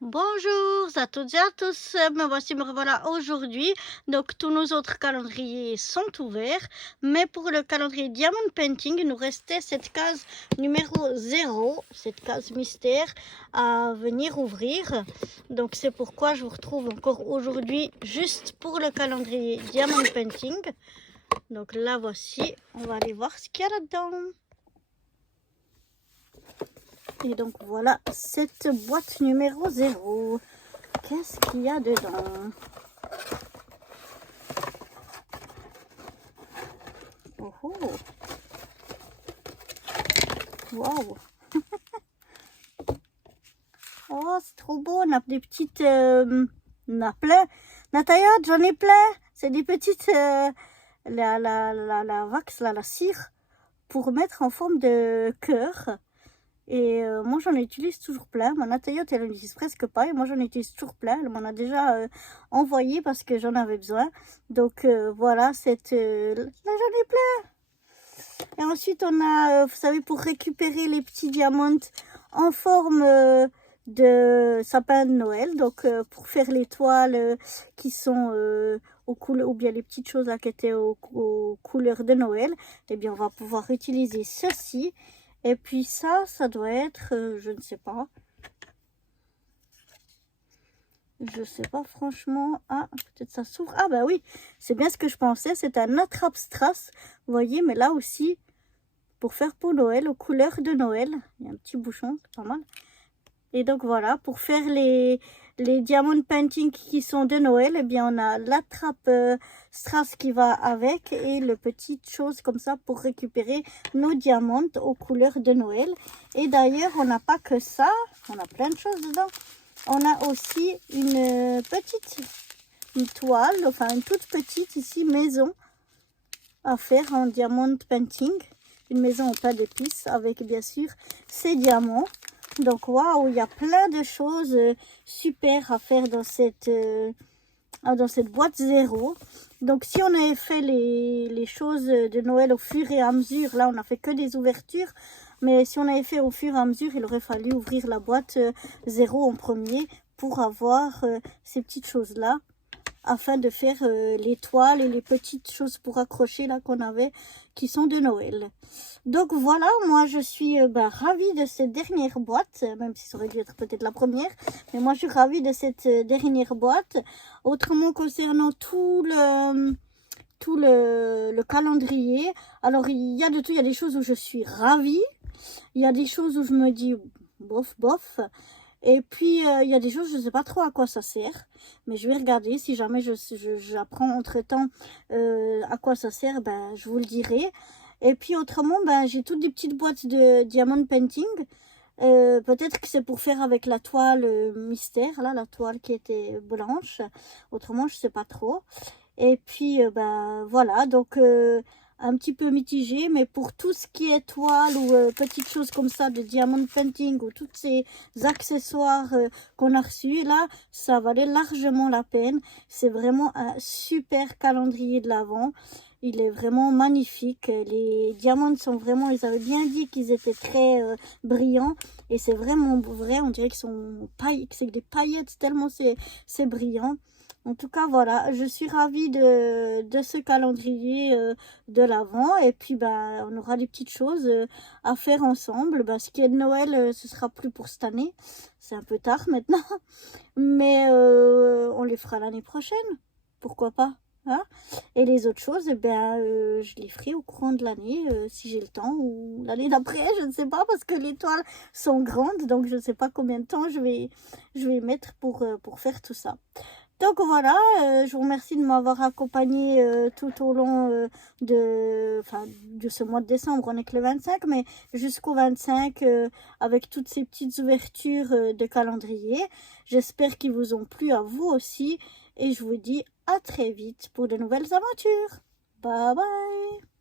Bonjour à toutes et à tous, me revoilà aujourd'hui. Donc tous nos autres calendriers sont ouverts, mais pour le calendrier Diamond Painting, il nous restait cette case numéro 0, cette case mystère à venir ouvrir. Donc c'est pourquoi je vous retrouve encore aujourd'hui juste pour le calendrier Diamond Painting. Donc là voici, on va aller voir ce qu'il y a là-dedans. Et donc voilà cette boîte numéro 0. Qu'est-ce qu'il y a dedans? Oh oh! Waouh! Oh, c'est trop beau! On a des petites... on a plein. Natalia, j'en ai plein! C'est des petites... la wax, là, la cire, pour mettre en forme de cœur. Et moi j'en utilise toujours plein. Ma Natalia elle en utilise presque pas et moi j'en utilise toujours plein. Elle m'en a déjà envoyé parce que j'en avais besoin. Donc voilà, cette là j'en ai plein. Et ensuite on a, vous savez, pour récupérer les petits diamants en forme de sapin de Noël. Donc pour faire les toiles qui sont aux couleurs, ou bien les petites choses là qui étaient aux couleurs de Noël. Et bien on va pouvoir utiliser ceci. Et puis ça doit être, je ne sais pas. Je sais pas franchement. Ah, peut-être ça s'ouvre. Ah bah oui, c'est bien ce que je pensais. C'est un attrape-strass. Vous voyez, mais là aussi, pour faire pour Noël, aux couleurs de Noël. Il y a un petit bouchon, c'est pas mal. Et donc voilà, pour faire les diamond painting qui sont de Noël, eh bien on a l'attrape strass qui va avec et le petite chose comme ça pour récupérer nos diamants aux couleurs de Noël. Et d'ailleurs, on n'a pas que ça, on a plein de choses dedans. On a aussi une petite toile, enfin une toute petite ici maison à faire en diamond painting. Une maison en pain d'épices avec bien sûr ses diamants. Donc waouh, il y a plein de choses super à faire dans cette boîte 0. Donc si on avait fait les choses de Noël au fur et à mesure, là on a fait que des ouvertures, mais si on avait fait au fur et à mesure, il aurait fallu ouvrir la boîte 0 en premier pour avoir ces petites choses là, afin de faire les toiles et les petites choses pour accrocher là qu'on avait qui sont de Noël. Donc voilà, moi je suis ravie de cette dernière boîte, même si ça aurait dû être peut-être la première, mais moi je suis ravie de cette dernière boîte. Autrement, concernant tout le calendrier, alors il y a de tout, il y a des choses où je suis ravie, il y a des choses où je me dis bof bof. Et puis, il y a des choses, je ne sais pas trop à quoi ça sert. Mais je vais regarder. Si jamais j'apprends entre-temps à quoi ça sert, ben, je vous le dirai. Et puis, autrement, ben, j'ai toutes des petites boîtes de diamond painting. Peut-être que c'est pour faire avec la toile mystère, là, la toile qui était blanche. Autrement, je ne sais pas trop. Et puis, ben, voilà. Donc... un petit peu mitigé, mais pour tout ce qui est toile ou petites choses comme ça de diamond painting ou tous ces accessoires qu'on a reçus, là, ça valait largement la peine. C'est vraiment un super calendrier de l'Avent. Il est vraiment magnifique. Les diamants sont vraiment, ils avaient bien dit qu'ils étaient très brillants. Et c'est vraiment vrai, on dirait qu'ils sont paillettes, que c'est des paillettes tellement c'est brillant. En tout cas, voilà, je suis ravie de ce calendrier de l'Avent. Et puis, ben, on aura des petites choses à faire ensemble. Ben, ce qui est de Noël, ce sera plus pour cette année. C'est un peu tard maintenant. Mais on les fera l'année prochaine. Pourquoi pas, hein? Et les autres choses, eh ben, je les ferai au courant de l'année, si j'ai le temps. Ou l'année d'après, je ne sais pas, parce que les toiles sont grandes. Donc, je ne sais pas combien de temps je vais mettre pour faire tout ça. Donc voilà, je vous remercie de m'avoir accompagné tout au long de ce mois de décembre. On est que le 25, mais jusqu'au 25 avec toutes ces petites ouvertures de calendrier. J'espère qu'ils vous ont plu à vous aussi et je vous dis à très vite pour de nouvelles aventures. Bye bye!